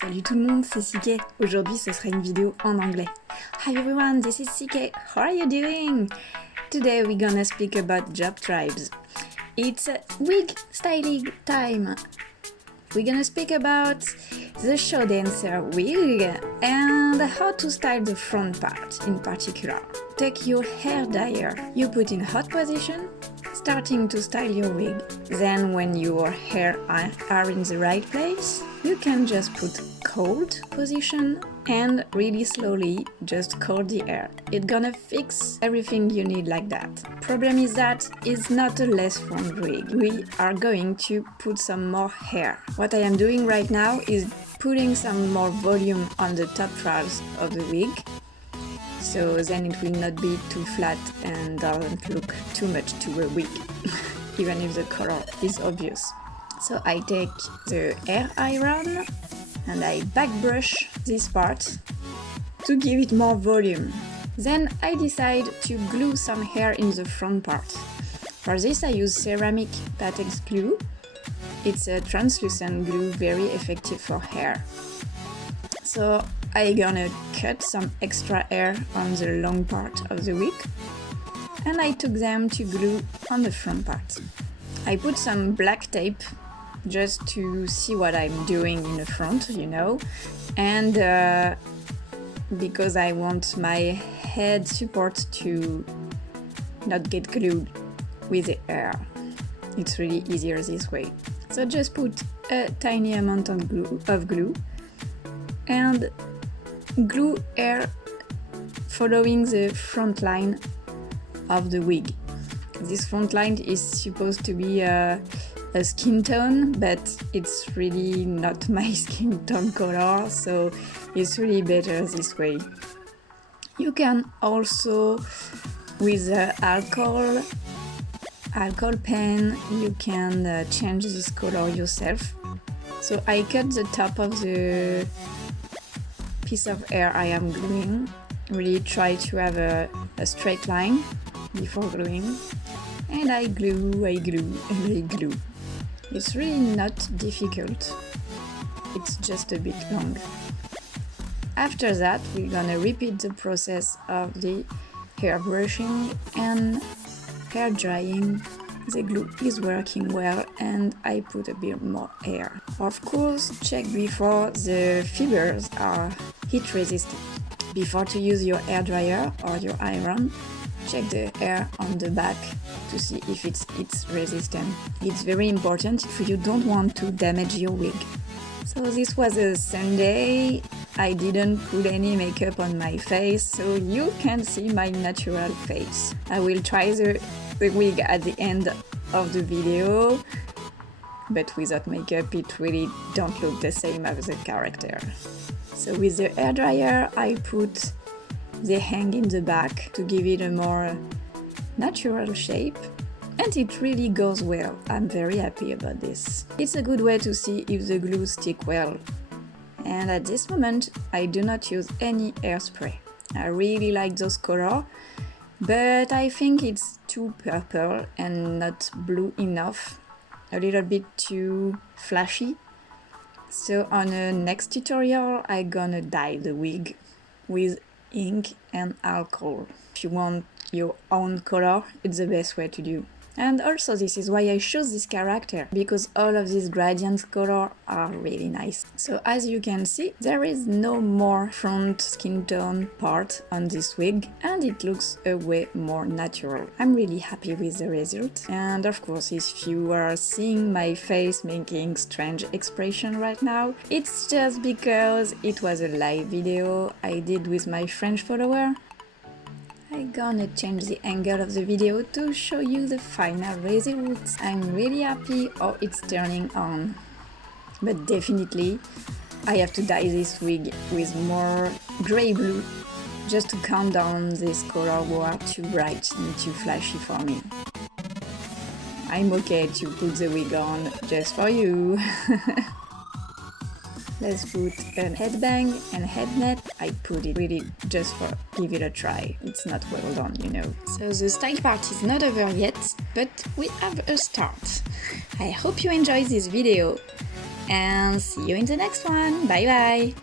Salut tout le monde, c'est CK. Aujourd'hui, ce sera une vidéo en anglais. Hi everyone, this is CK. How are you doing? Today we're gonna speak about job tribes. It's wig styling time. We're gonna speak about the Show Dancer Wig and how to style the front part in particular. Take your hair dryer, you put in hot position, starting to style your wig. Then when your hair are in the right place, you can just put cold position and really slowly just cold the hair. It's gonna fix everything you need like that. Problem is that it's not a less front wig. We are going to put some more hair. What I am doing right now is putting some more volume on the top tribes of the wig, so then it will not be too flat and doesn't look too much to a wig, even if the color is obvious. So I take the hair iron and I back brush this part to give it more volume. Then I decide to glue some hair in the front part. For this I use ceramic latex glue. It's a translucent glue, very effective for hair. So I'm gonna cut some extra hair on the long part of the wig and I took them to glue on the front part. I put some black tape just to see what I'm doing in the front, you know, and because I want my head support to not get glued with the hair. It's really easier this way. So just put a tiny amount of glue and glue hair following the front line of the wig. This front line is supposed to be a skin tone, but it's really not my skin tone color, so it's really better this way. You can also, with alcohol pen, you can change this color yourself. So I cut the top of the piece of hair I am gluing, really try to have a straight line before gluing, and I glue and I glue. It's really not difficult, it's just a bit long. After that, we're gonna repeat the process of the hair brushing and hair drying. The glue is working well and I put a bit more hair. Of course, check before the fibers are heat resistant. Before to use your hair dryer or your iron, check the hair on the back to see if it's resistant. It's very important if you don't want to damage your wig. So this was a Sunday. I didn't put any makeup on my face, so you can see my natural face. I will try the wig at the end of the video, but without makeup it really don't look the same as the character. So with the hairdryer I put the hang in the back to give it a more natural shape, and it really goes well. I'm very happy about this. It's a good way to see if the glue sticks well. And at this moment I do not use any hairspray. I really like those colors, but I think it's too purple and not blue enough, a little bit too flashy. So on the next tutorial I'm gonna dye the wig with ink and alcohol. If you want your own color, it's the best way to do. And also this is why I chose this character, because all of these gradient colors are really nice. So as you can see, there is no more front skin tone part on this wig and it looks a way more natural. I'm really happy with the result. And of course, if you are seeing my face making strange expression right now, it's just because it was a live video I did with my French follower. I'm gonna change the angle of the video to show you the final results. I'm really happy how it's turning on. But definitely I have to dye this wig with more grey blue just to calm down this color war too bright and too flashy for me. I'm okay to put the wig on just for you. Let's put a headband and headnet. I put it really just for give it a try. It's not well done, you know. So the style part is not over yet, but we have a start. I hope you enjoyed this video. and see you in the next one. Bye bye!